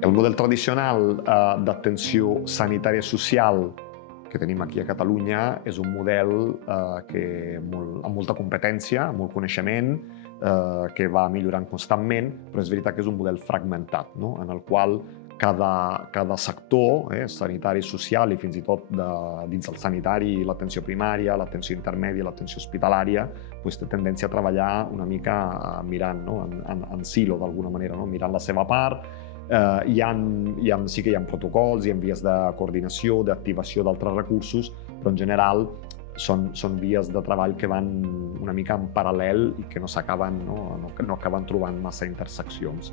El model tradicional d'atenció sanitària social que tenim aquí a Catalunya és un model amb molta competència, amb molt coneixement, que va millorant constantment, però és veritat que és un model fragmentat, no? En el qual cada sector, sanitari, social i fins i tot dins del sanitari, l'atenció primària, l'atenció intermèdia, l'atenció hospitalària, té tendència a treballar una mica mirant, no? en silo d'alguna manera, no? Mirant la seva part. Sí que hi ha protocols, hi ha vies de coordinació, d'activació d'altres recursos, però en general són vies de treball que van una mica en paral·lel i que no acaben trobant massa interseccions.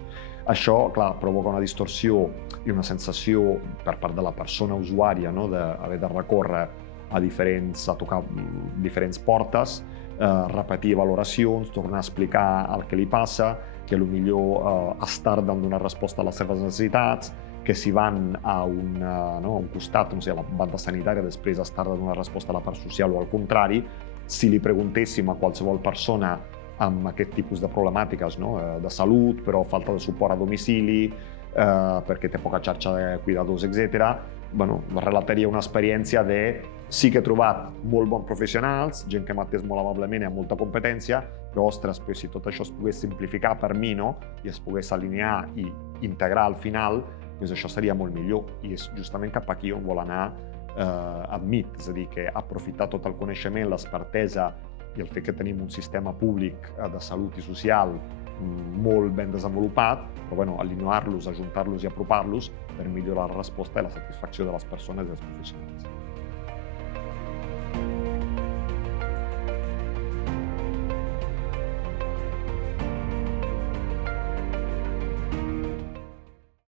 Això, clar, provoca una distorsió i una sensació per part de la persona usuària, no? D'haver de recórrer a tocar diferents portes, repetir valoracions, tornar a explicar el que li passa, que potser es tarda en donar resposta a les seves necessitats, que si van a un costat, a la banda sanitària, després es tarda en donar resposta a la part social o al contrari. Si li preguntéssim a qualsevol persona amb aquest tipus de problemàtiques, de salut, però falta de suport a domicili, perquè té poca xarxa de cuidadors, etc., relataria una experiència de sí que he trobat molt bons professionals, gent que m'ha atès molt amablement i amb molta competència, però, ostres, si tot això es pogués simplificar per mi, i es pogués alinear i integrar al final, això seria molt millor. I és justament cap aquí on vol anar Admit, és a dir, que aprofitar tot el coneixement, l'expertesa i el fet que tenim un sistema públic de salut i social molt ben desenvolupat, però alinear-los, ajuntar-los i apropar-los per millorar la resposta i la satisfacció de les persones i dels professionals.